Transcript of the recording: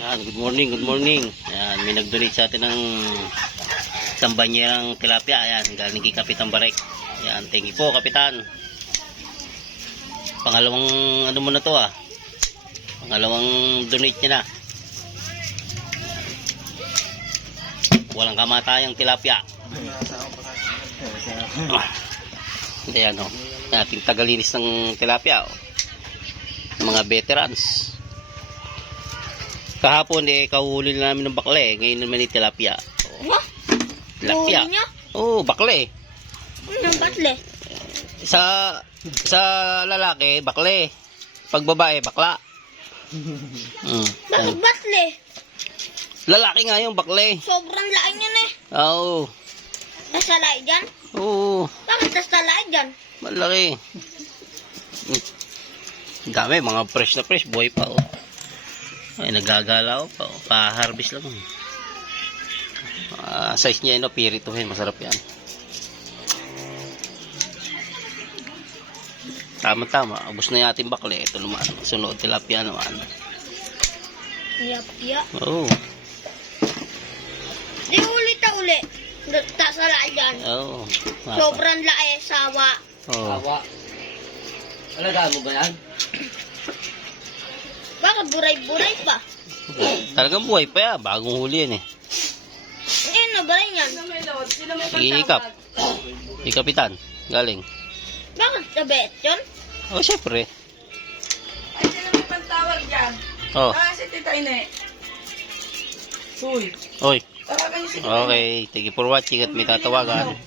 Yan, good morning, good morning. Yan, may nag-donate sa atin ng isang banyerang tilapia. Yan, galing kay Kapitan Barek. Yan, thank you po, Kapitan. Pangalawang ano mo na to ah. Pangalawang donate niya na. Walang kamatayang tilapia. Hindi ano, ating tagalinis ng tilapia. Oh. Mga veterans. Kahapon kahuhuli namin ng bakle. Ngayon naman yung tilapia. Oh. Tilapia. Oo, bakle. Anong bakle? Sa lalaki, bakle. Pag babae, bakla. Bakit bakle? Lalaki nga yung bakle. Sobrang lain yan eh. Oo. Nasalay dyan? Oo. Bakit nasalay dyan? Malaki. Dami, mga fresh na fresh. Buhay pa oh. Ay, nagagalaw pa oh. Pa-harvest lang. Size niya yun, pirituhin. Masarap yan. Tama-tama. Abos na yung ating bakle. Ito naman. Sunod tilapia naman. Tilapia. Oo. Di ulit na ulit. Nasalay dyan. Oo. Sobrang lain. Sawa. Oo. Alagaan mo ba yan? Bakit buray-buray pa? Talagang buhay pa yan. Bagong huli yan eh. Ano ba rin yan? Ihikap. Yung Kapitan. Galing. Bakit nabet yun? Oh, syempre. Ay, sino may pantawag dyan? Oh. Si Tita Ine. Suy. Oy. Tawagan niyo si Tita Okay. Thank you for watching at may tatawagan.